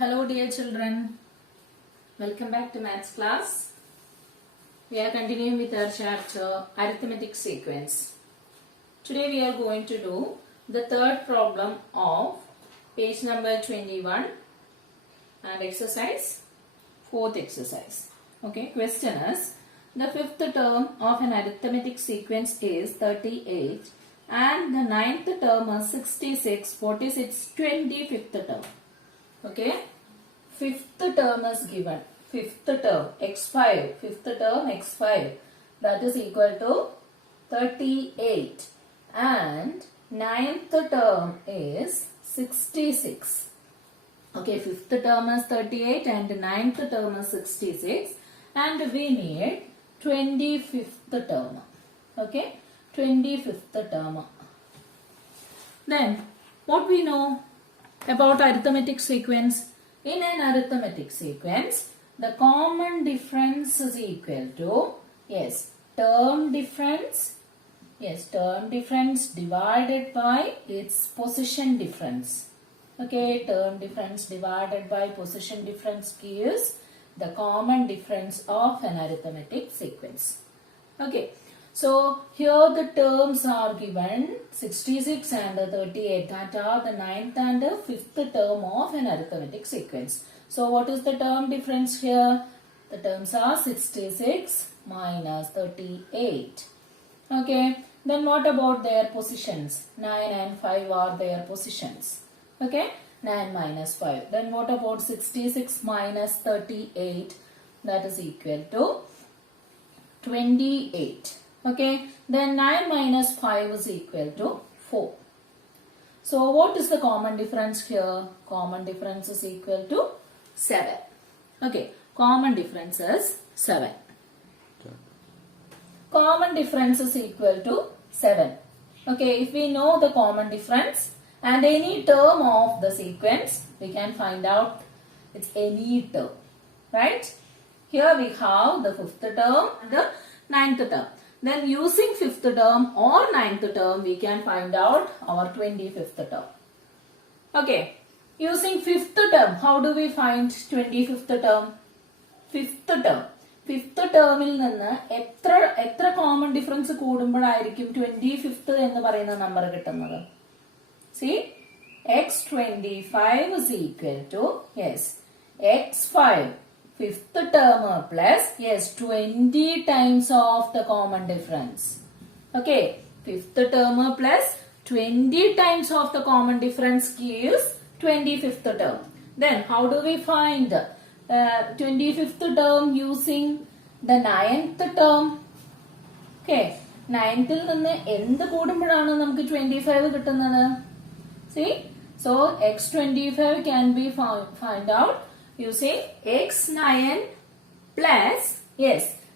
Hello dear children, welcome back to maths class. We are continuing with our chapter arithmetic sequence. Today we are going to do the third problem of page number 21 and exercise, fourth exercise. Okay, question is, the fifth term of an arithmetic sequence is 38 and the ninth term is 66. What is its 25th term? Okay, fifth term is given. Fifth term x5, fifth term x5, that is equal to 38 and ninth term is 66. Okay, fifth term is 38 and ninth term is 66 and we need 25th term. Okay, 25th term. Then what we know about arithmetic sequence? In an arithmetic sequence, the common difference is equal to, term difference divided by its position difference. Okay, term difference divided by position difference gives the common difference of an arithmetic sequence. Okay. So, here the terms are given 66 and 38, that are the ninth and the fifth term of an arithmetic sequence. So, what is the term difference here? The terms are 66 minus 38. Okay, then what about their positions? 9 and 5 are their positions. Okay, 9 minus 5. Then what about 66 minus 38? That is equal to 28. Okay, then 9 minus 5 is equal to 4. So, what is the common difference here? Common difference is equal to 7. Okay, common difference is 7. Common difference is equal to 7. Okay, if we know the common difference and any term of the sequence, we can find out it's any term. Right? Here we have the fifth term and the ninth term. Then using fifth term or ninth term, we can find out our 25th term. Okay, using fifth term, how do we find 25th term? Fifth term. Fifth termil ninnu എത്ര common difference കൂടുമ്പോഴായിരിക്കും 25th എന്ന് പറയുന്ന number കിട്ടുന്നത്? See, x25 is equal to, x5. Fifth term plus, 20 times of the common difference. Okay, fifth term plus 20 times of the common difference gives 25th term. Then, how do we find 25th term using the ninth term? Okay, ninth il ninnu endu കൂടുമ്പോഴാണ് നമുക്ക് 25 കിട്ടുന്നത്? See, so x25 can be find out using x9 plus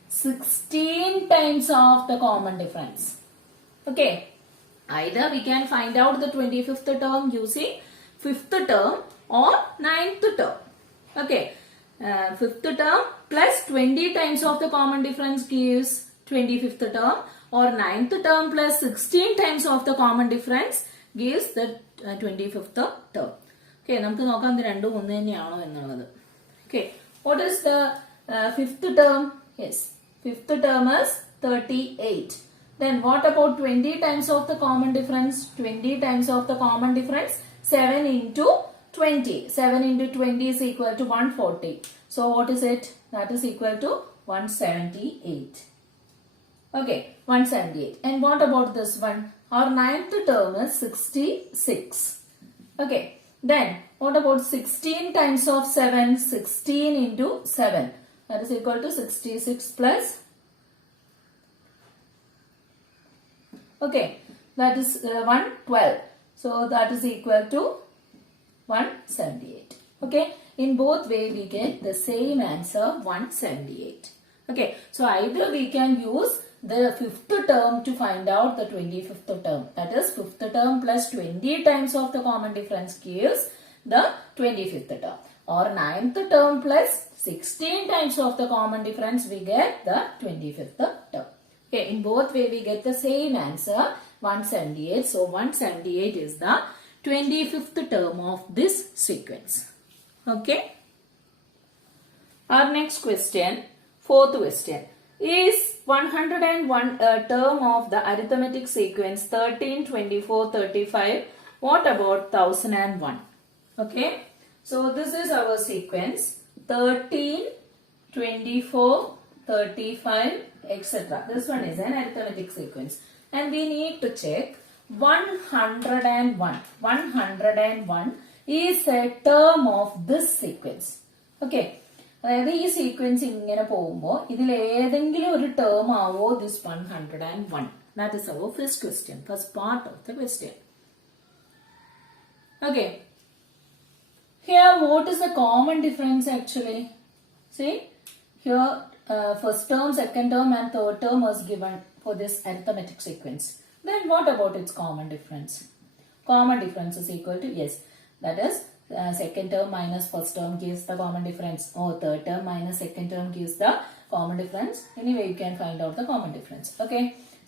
16 times of the common difference. Okay, either we can find out the 25th term using fifth term or ninth term. Okay, fifth term plus 20 times of the common difference gives 25th term, or ninth term plus 16 times of the common difference gives the 25th term. Okay, നമുക്ക് നോക്കാം ഇത് രണ്ടും ഒന്ന് തന്നെയാണോ എന്നുള്ളത്. Okay, what is the fifth term? Fifth term is 38. Then what about 20 times of the common difference? 20 times of the common difference, 7 into 20. 7 into 20 is equal to 140. So what is it? That is equal to 178. Okay, 178. And what about this one? Our ninth term is 66. Okay, then what about 16 times of 7? 16 into 7. That is equal to 66 plus. Okay, that is 112. So that is equal to 178. Okay, in both way we get the same answer, 178. Okay, so either we can use the fifth term to find out the 25th term. That is fifth term plus 20 times of the common difference gives the 25th term. Or ninth term plus 16 times of the common difference we get the 25th term. Okay, in both way we get the same answer, 178. So 178 is the 25th term of this sequence. Okay. Our next question, fourth question. Is 101 a term of the arithmetic sequence 13, 24, 35? What about 1001? Okay. So this is our sequence 13, 24, 35, etc. This one is an arithmetic sequence. And we need to check 101. 101 is a term of this sequence. Okay. അതായത് ഈ sequence ഇങ്ങനെ പോകുമ്പോൾ ഇതിൽ ഏതെങ്കിലും ഒരു term ആവോ this 101? That is our first question, first part of the question. Okay. Here what is the common difference actually? See, here first term, second term and third term was given for this arithmetic sequence. Then what about its common difference? Common difference is equal to, yes, that is second term minus first term gives the common difference, or third term minus second term gives the common difference. Anyway, you can find out the common difference. Okay,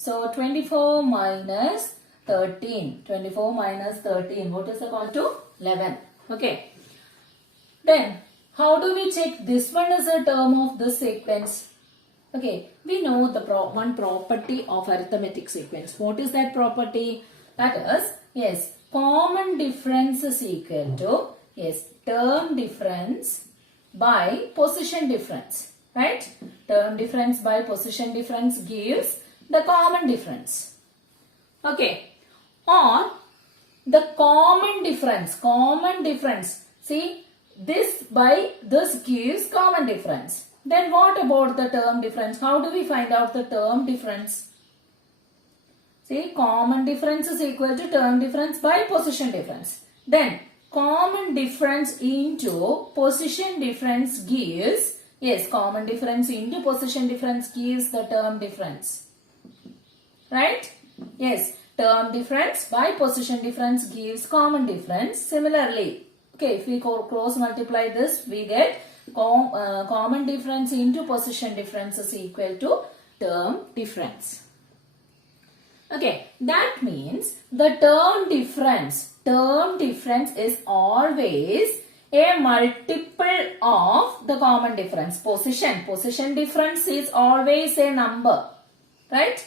so 24 minus 13, 24 minus 13, what is equal to 11? Okay, then how do we check this one is a term of this sequence? Okay, we know the one property of arithmetic sequence. What is that property? That is, yes, common difference is equal to, yes, term difference by position difference, right? Term difference by position difference gives the common difference. Okay, or the common difference, see, this by this gives common difference. Then what about the term difference? How do we find out the term difference? See, common difference is equal to term difference by position difference. Then common difference into position difference gives, yes, common difference into position difference gives the term difference. Right? Yes, term difference by position difference gives common difference. Similarly, okay, if we cross multiply this, we get common difference into position difference is equal to term difference. Okay, that means the term difference is always a multiple of the common difference. Position difference is always a number, right?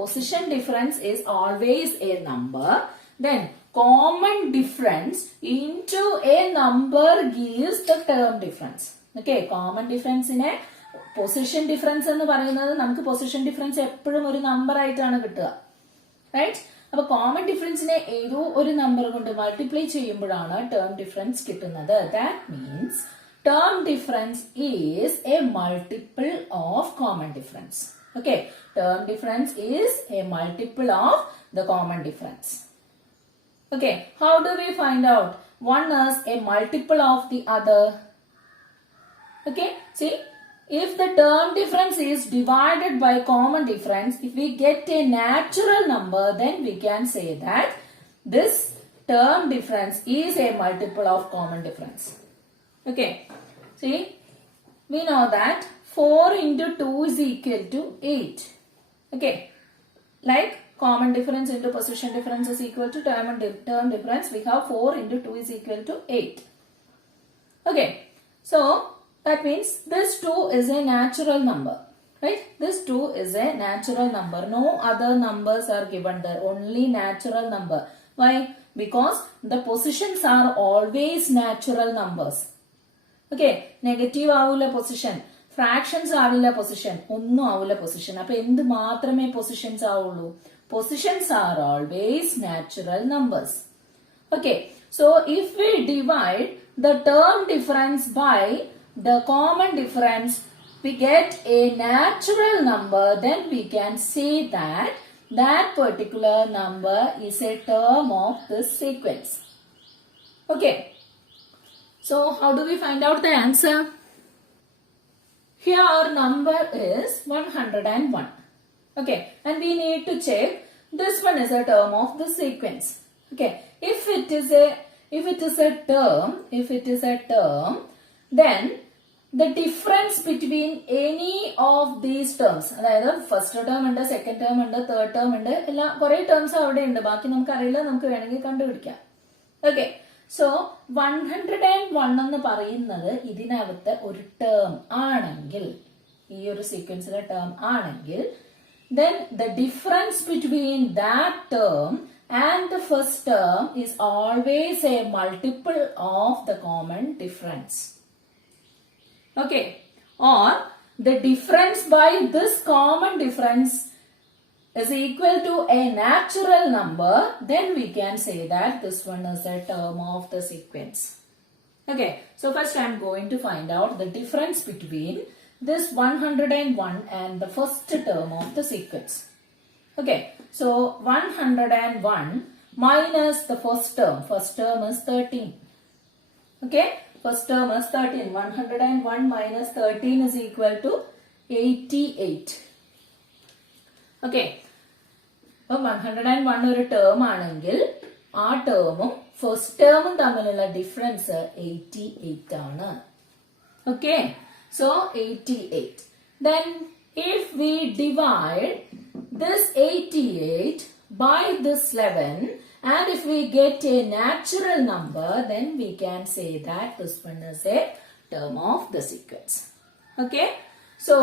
Position difference is always a number. Then common difference into a number gives the term difference. Okay, common difference in a position difference എന്ന് പറയുന്നത് നമുക്ക് position difference എപ്പോഴും ഒരു number ആയിട്ടാണ് കിട്ടുക, right? അപ്പൊ common ഡിഫറൻസിനെ ഏതോ ഒരു നമ്പർ കൊണ്ട് മൾട്ടിപ്ലൈ ചെയ്യുമ്പോഴാണ് ടേം ഡിഫറൻസ് കിട്ടുന്നത്. That means term difference is A multiple of common difference. Okay, term difference is a multiple of the common difference. Okay, how do we find out one is a multiple of the other? Okay, see, if the term difference is divided by common difference, if we get a natural number, then we can say that this term difference is a multiple of common difference. Okay, see, we know that 4 into 2 is equal to 8. Okay, like common difference into position difference is equal to term difference. We have 4 into 2 is equal to 8. Okay, so that means this 2 is a natural number, right? This 2 is a natural number. No other numbers are given there, only natural number. Why? Because the positions are always natural numbers. Okay, negative ആവില്ല position, fractions ആവില്ല position, ഒന്നും ആവില്ല position. അപ്പൊ എന്ത് മാത്രമേ positions ആവുള്ളൂ? Positions are always natural numbers. Okay, so if we divide the term difference by the common difference, we get a natural number, then we can say that that particular number is a term of this sequence. Okay, so how do we find out the answer? Here our number is 101. Okay, and we need to check this one is a term of the sequence. Okay, if it is a term, then the difference between any of these terms, അതായത് first term ഉണ്ട്, second term ഉണ്ട്, third term ഉണ്ട്, എല്ലാം കുറെ terms അവിടെ ഉണ്ട്, ബാക്കി നമുക്ക് അറിയില്ല, നമുക്ക് വേണമെങ്കിൽ കണ്ടുപിടിക്കാം. ഓക്കെ, So 101 എന്ന് പറയുന്നത് ഇതിനകത്ത് ഒരു ടേം ആണെങ്കിൽ, ഈ ഒരു സീക്വൻസിലെ ടേം ആണെങ്കിൽ, then the difference between that term and the first term is always a multiple of the common difference. Okay, or the difference by this common difference is equal to a natural number, then we can say that this one is a term of the sequence. Okay, so first I am going to find out the difference between this 101 and the first term of the sequence. Okay, so 101 minus the first term is 13. Okay, first term is 13. 101 minus 13 is equal to 88. Okay, അപ്പോൾ 101 ഒരു term ആണെങ്കിൽ ആ ടേമും first ടേമും തമ്മിലുള്ള difference 88 ആണ്. Okay, so 88. Then if we divide this 88 by this 11 and if we get a natural number, then we can say that this one is a term of the sequence. Okay, so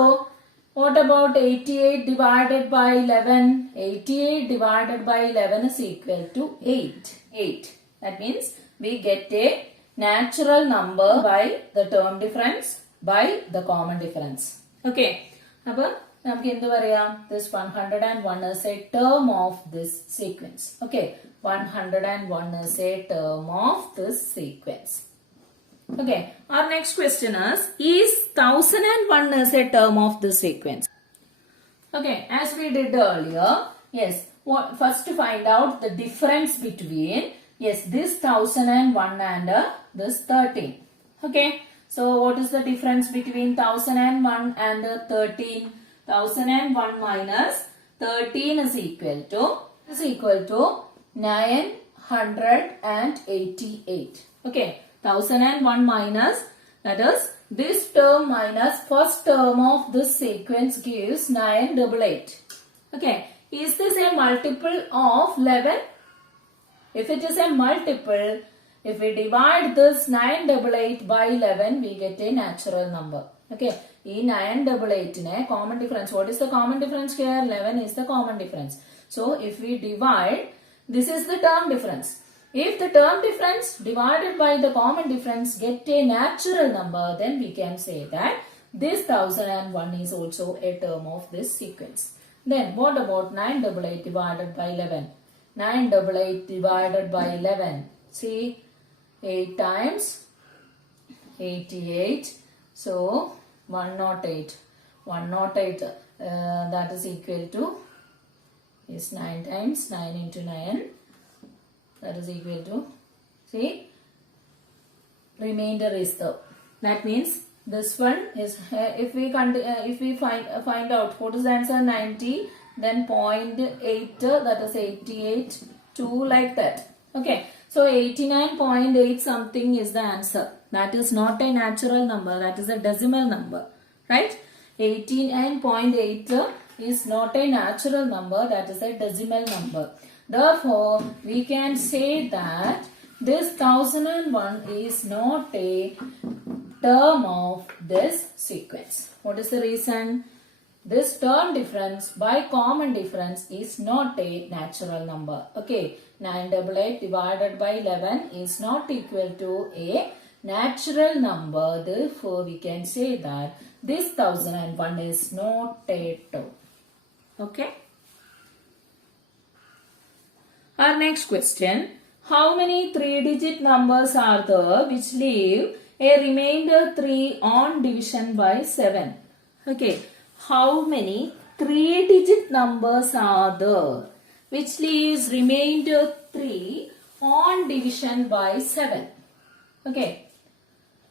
what about 88 divided by 11? 88 divided by 11 is equal to 8. That means we get a natural number by the term difference by the common difference. Okay, അപ്പോൾ നമുക്ക് എന്ത് പറയാം? This 101 is a term of this sequence. Okay, 101 is a term of this sequence. Okay, our next question is 1001 is a term of this sequence? Okay, as we did earlier, yes, first to find out the difference between, yes, this 1001 and this 13. Okay, so what is the difference between 1001 and 13? 1001 minus 13 is equal to 988. Okay, 1001 minus, that is this term minus first term of this sequence gives 988. Okay, is this a multiple of 11? If it is a multiple, if we divide this 988 by 11, we get a natural number. Okay, ഈ 988നെ common difference, what is the common difference here? 11 is the common difference. So if we divide, this is the term difference. If the term difference divided by the common difference get a natural number, then we can say that this 1001 is also a term of this sequence. Then what about 988 divided by 11? 988 divided by 11. See, 8 times 88. So 108. 108 that is equal to is 9 times 9 into 9. That is equal to, see, remainder is the, that means this one is, if we find out what is the answer, 90, then 0.8, that is 88, 2, like that. Okay, so 89.8 something is the answer. That is not a natural number, that is a decimal number, right? 89.8 is not a natural number, that is a decimal number. Therefore, we can say that this 1001 is not a term of this sequence. What is the reason? This term difference by common difference is not a natural number. Okay, 988 divided by 11 is not equal to a natural number. Therefore, we can say that this 1001 is not a term. Okay. Our next question, how many 3-digit numbers are there which leave a remainder 3 on division by 7? Okay, how many 3-digit numbers are there which leaves remainder 3 on division by 7? Okay,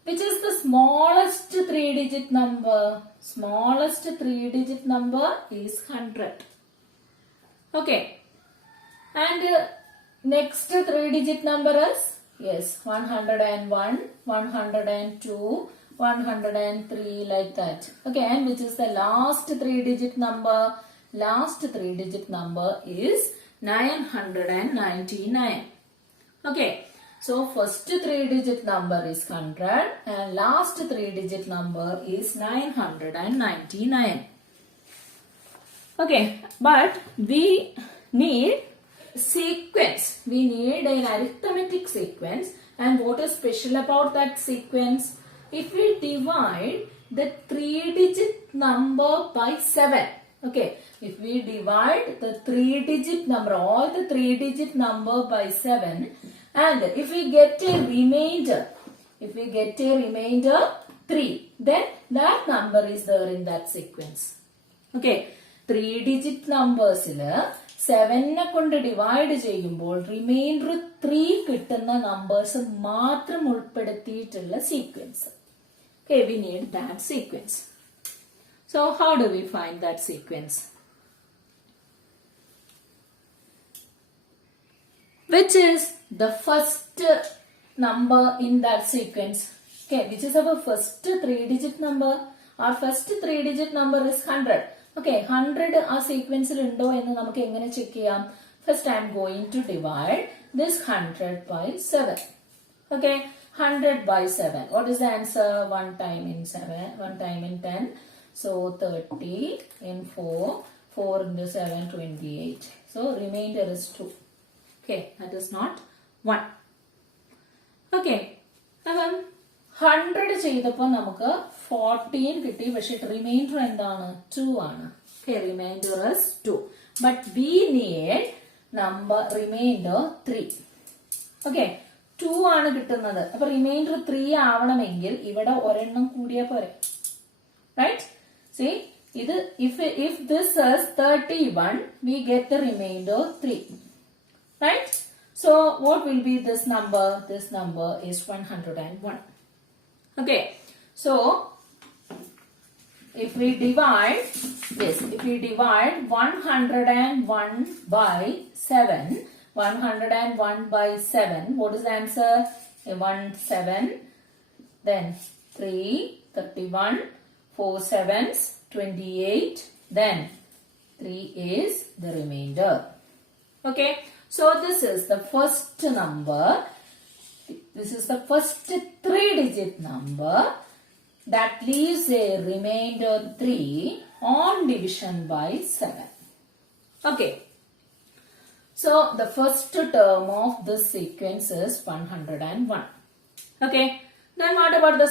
which is the smallest 3-digit number? Smallest 3-digit number is 100. Okay. And next 3-digit number is, yes, 101, 102, 103, like that. Okay, and which is the last 3-digit number? Last 3-digit number is 999. Okay, So first 3-digit number is 100 and last 3-digit number is 999. Okay, but we need sequence. We need an arithmetic sequence. And what is special about that sequence? If we divide the 3-digit number by 7. Okay, if we divide the 3-digit number, all the 3-digit number by 7, and if we get a remainder, 3, then that number is there in that sequence. Okay, 3-digit numbers 7 കൊണ്ട് divide ചെയ്യുമ്പോൾ reminder 3 കിട്ടുന്ന numbers മാത്രം ഉൾപ്പെടുത്തിയിട്ടുള്ള sequence. Okay, we need that sequence. So how do we find that sequence? Which is the first number in that sequence? Okay, which is our first 3-digit number? Our first 3-digit number is 100. Okay, 100 ആ സീക്വൻസിൽ ഉണ്ടോ എന്ന് നമുക്ക് എങ്ങനെ check ചെയ്യാം? First I am going to divide this 100 by 7. Okay, 100 by 7. What is the answer? 1 time in 7, 1 time in 10. So 30 in 4, 4 into 7, 28. So remainder is 2. Okay, that is not 1. Okay, 100 ചെയ്തപ്പോൾ നമുക്ക് 14 കിട്ടി. പക്ഷെ റിമൈൻഡർ എന്താണ്? 2 ആണ്. Okay, remainder is 2. But we need number remainder 3. Okay, 2 ആണ് കിട്ടുന്നത്. അപ്പൊ reminder 3 ആവണമെങ്കിൽ ഇവിടെ ഒരെണ്ണം കൂടിയാ പോരെ. Right? See, if this is 31, we get the remainder 3. Right? So what will be this number? This number is 101. Okay, so if we divide 101 by 7, 101 by 7, what is the answer? 17, then 3, 31, 4 sevens, 28, then 3 is the remainder. Okay, so this is the first number. This is the first 3-digit number that leaves a remainder 3 on division by 7. Okay, so the first term of this sequence is 101. Okay, then what about the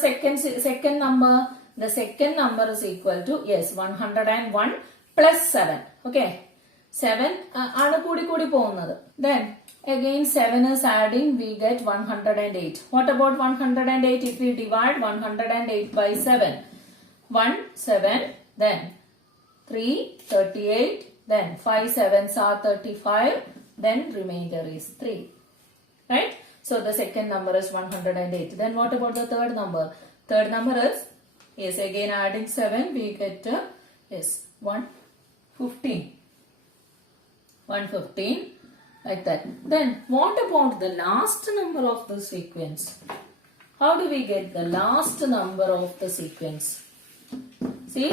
second number? The second number is equal to, yes, 101 plus 7. Okay, 7 ആണ് കൂടി പോകുന്നത്. Then again 7 is adding, we get 108. What about 108? If we divide 108 by 7, 1 7, then 3 38, then 5 7s are 35, then remainder is 3. Right? So the second number is 108. Then what about the third number? Third number is, yes, again adding 7, we get 115. 115, like that. Then what about the last number of the sequence? How do we get the last number of the sequence? See,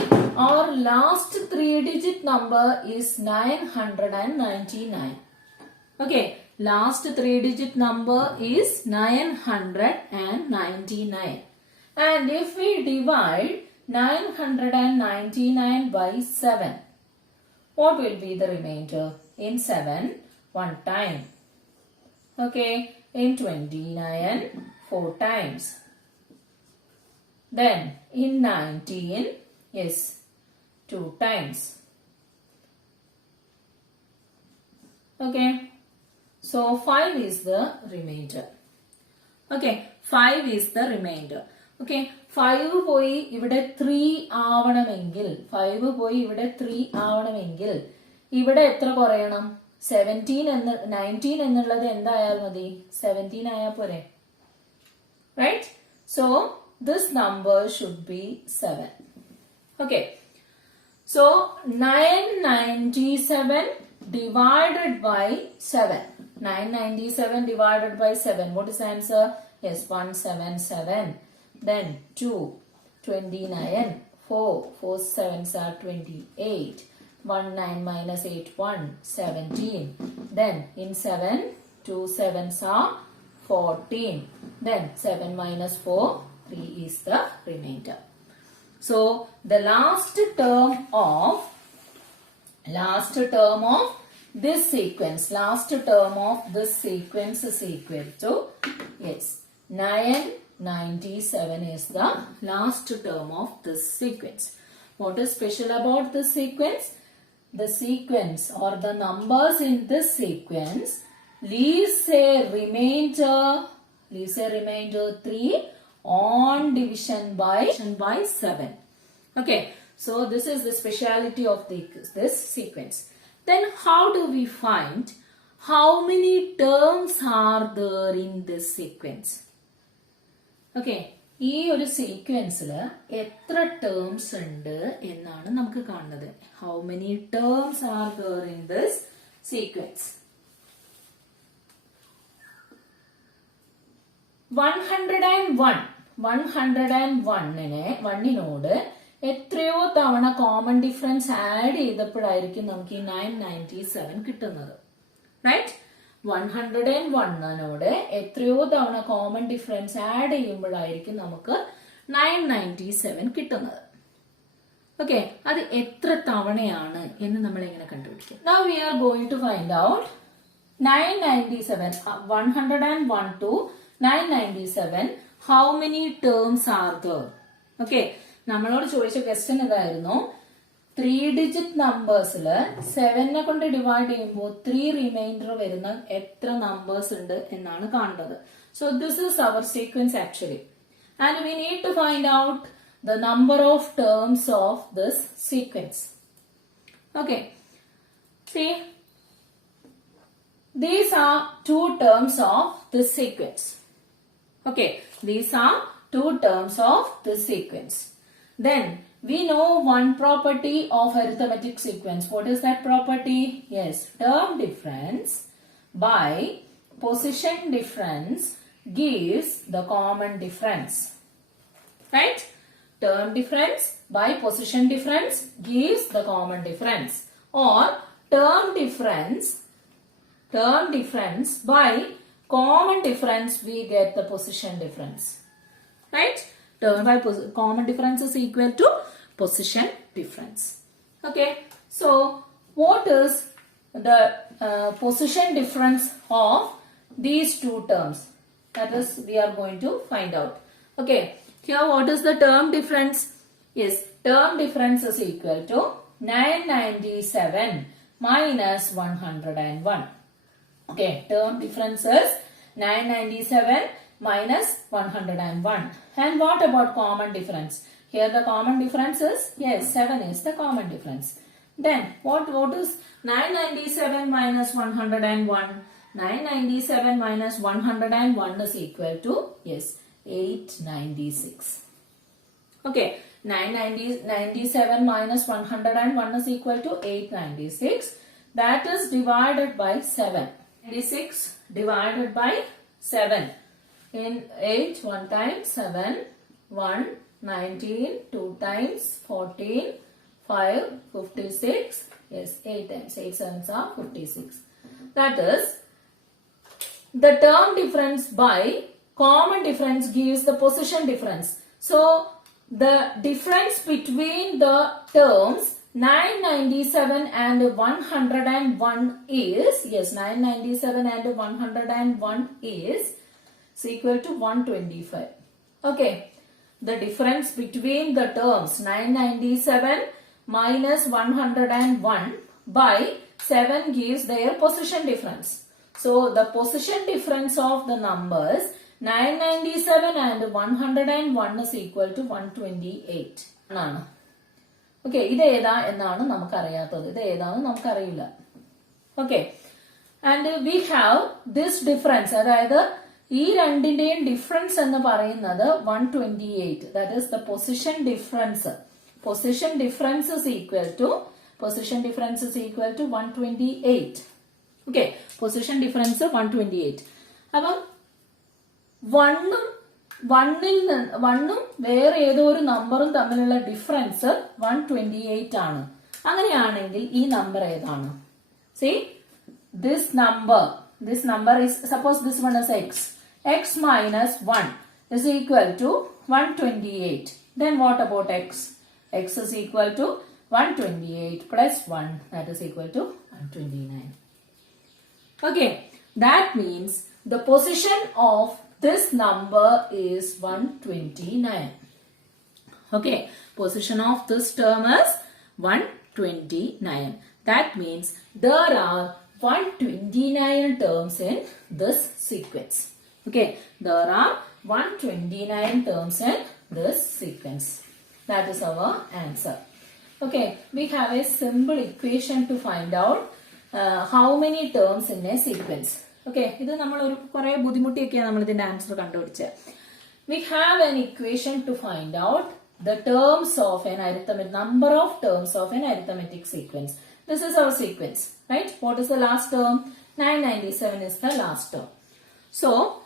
our last 3-digit number is 999. Okay, last 3-digit number is 999. And if we divide 999 by 7, what will be the remainder? In 7, 1 time. Okay, in 29, 4 times. Then in 19, yes, 2 times. Okay, so 5 is the remainder. Okay, 5 is the remainder. Okay, 5 പോയി ഇവിടെ 3 ആവണമെങ്കിൽ, 5 പോയി ഇവിടെ 3 ആവണമെങ്കിൽ ഇവിടെ എത്ര കുറയണം? 19 എന്നുള്ളത് എന്തായാൽ മതി? 17 ആയാൽ പോരെ. Right? So this number should be 7. Okay. So 997 divided by 7. 997 divided by 7. What is the answer? Yes, 177. Then 2, 29, 4, 4 sevens are 28. 1 9 minus 8 1, 17. Then in 7, 2 sevens are 14. Then 7 minus 4, 3 is the remainder. So the last term of this sequence is equal to, yes, 997 is the last term of this sequence. What is special about this sequence? The sequence or the numbers in this sequence leaves a remainder 3 on division by 7. Okay, so this is the speciality of this sequence. Then how do we find how many terms are there in this sequence? Okay, ഈ ഒരു സീക്വൻസിൽ എത്ര terms ഉണ്ട് എന്നാണ് നമുക്ക് കാണുന്നത്. How many terms are there in this sequence? 101-നെ എത്രയോ തവണ കോമൺ ഡിഫറൻസ് ആഡ് ചെയ്തപ്പോഴായിരിക്കും നമുക്ക് ഈ 997 കിട്ടുന്നത്. റൈറ്റ്? 101-നോട് എത്രയോ തവണ കോമൺ ഡിഫറൻസ് ആഡ് ചെയ്യുമ്പോഴായിരിക്കും നമുക്ക് 997 കിട്ടുന്നത്. ഓക്കെ, അത് എത്ര തവണയാണ് എന്ന് നമ്മൾ എങ്ങനെ കണ്ടുപിടിക്കും? Now we are going to find out 997, 101 to 997, how many terms are there? Okay, നമ്മളോട് ചോദിച്ച ക്വസ്റ്റ്യൻ ഇതായിരുന്നു, 3 ഡിജിറ്റ് നമ്പേഴ്സിൽ 7 കൊണ്ട് ഡിവൈഡ് ചെയ്യുമ്പോൾ 3 റിമൈൻഡർ വരുന്ന എത്ര നമ്പേഴ്സ് ഉണ്ട് എന്നാണ് കാണുന്നത്. So this is our sequence actually, and we need to find out the number of terms of this sequence. Okay, see, these are 2 terms of this sequence. Okay, these are 2 terms of this sequence. Then we know one property of arithmetic sequence. What is that property? Yes, term difference by position difference gives the common difference. Right? Term difference by position difference gives the common difference, or term difference by common difference we get the position difference. Right? Term by common difference is equal to position difference. Okay, so what is the position difference of these 2 terms? That is, we are going to find out. Okay, here what is the term difference? Yes, term difference is equal to 997 minus 101. Okay, term difference is 997 minus 101. And what about common difference? Here the common difference is, yes, 7 is the common difference. Then what is 997 minus 101? 997 minus 101 is equal to, yes, 896. Okay, 997 minus 101 is equal to 896. That is divided by 7. 96 divided by 7. In 8, 1 times 7, 1, 19, 2 times 14, 5, 56. Yes, 8 times 8 sevens are 56. That is, the term difference by common difference gives the position difference. So the difference between the terms 997 and 101 is, yes, 997 and 101 is equal to 125. Okay, the difference between the terms 997 minus 101 by 7 gives their position difference. So the position difference of the numbers 997 and 101 is equal to 128. Okay, ഇത് ഏതാ എന്നാണ് നമുക്ക് അറിയാത്തത്. ഇത് ഏതാണെന്ന് നമുക്കറിയില്ല. Okay, and we have this difference, അതായത് ഈ രണ്ടിന്റെയും ഡിഫറൻസ് എന്ന് പറയുന്നത് 128. That is the position difference. Position difference is equal to 128. Okay, position difference 128. അപ്പം 1ഉം വേറെ ഏതോ ഒരു നമ്പറും തമ്മിലുള്ള ഡിഫറൻസ് 128 ആണ്. അങ്ങനെയാണെങ്കിൽ ഈ നമ്പർ ഏതാണ്? See, this number is, suppose this one is x. x minus 1 is equal to 128. Then what about x? X is equal to 128 plus 1, that is equal to 129. Okay, that means the position of this number is 129. Okay, position of this term is 129. That means there are 129 terms in this sequence. Okay, there are 129 terms in this sequence. That is our answer. Okay, we have a simple equation to find out how many terms in a sequence. Okay, this is the answer. We have an equation to find out the terms of an arithmetic, number of terms of an arithmetic sequence. This is our sequence, right? What is the last term? 997 is the last term. So,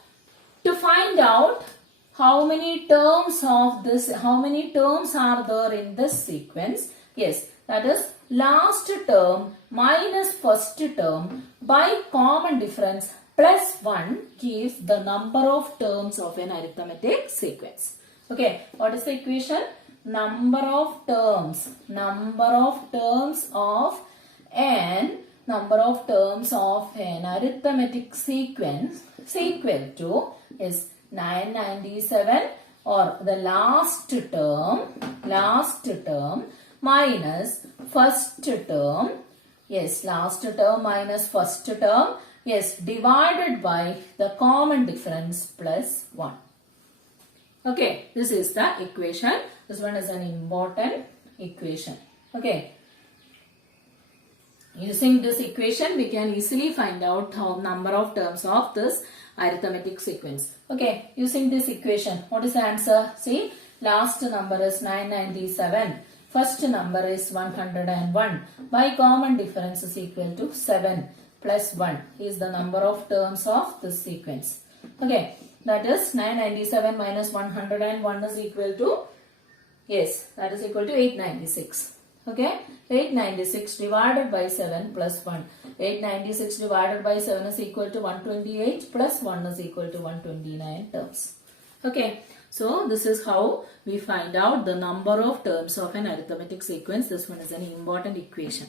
to find out how many terms of this, how many terms are there in this sequence? Yes, that is last term minus first term by common difference plus 1 gives the number of terms of an arithmetic sequence. Okay, what is the equation? Number of terms of an arithmetic sequence is equal to is 997 or the last term minus first term. Yes, last term minus first term. Yes, divided by the common difference plus 1. Okay, this is the equation. This one is an important equation. Okay. Using this equation, we can easily find out how number of terms of this arithmetic sequence. Okay, using this equation, what is the answer? See, last number is 997. First number is 101. By common difference is equal to 7 plus 1 is the number of terms of this sequence. Okay, that is 997 minus 101 is equal to, yes, that is equal to 896. Okay, 896 divided by 7 plus 1. 896 divided by 7 is equal to 128 plus 1 is equal to 129 terms. Okay, so this is how we find out the number of terms of an arithmetic sequence. This one is an important equation.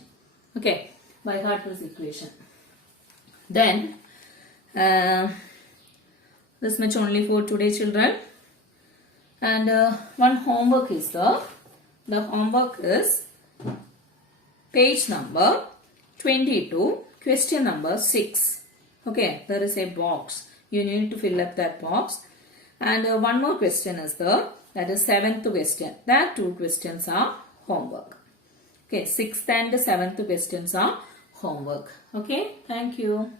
Okay, by heart this equation. Then, this much only for today, children. And one homework is there. The homework is page number 22, question number 6. Okay, there is a box. You need to fill up that box. And one more question is there. That is 7th question. That 2 questions are homework. Okay, 6th and 7th questions are homework. Okay, thank you.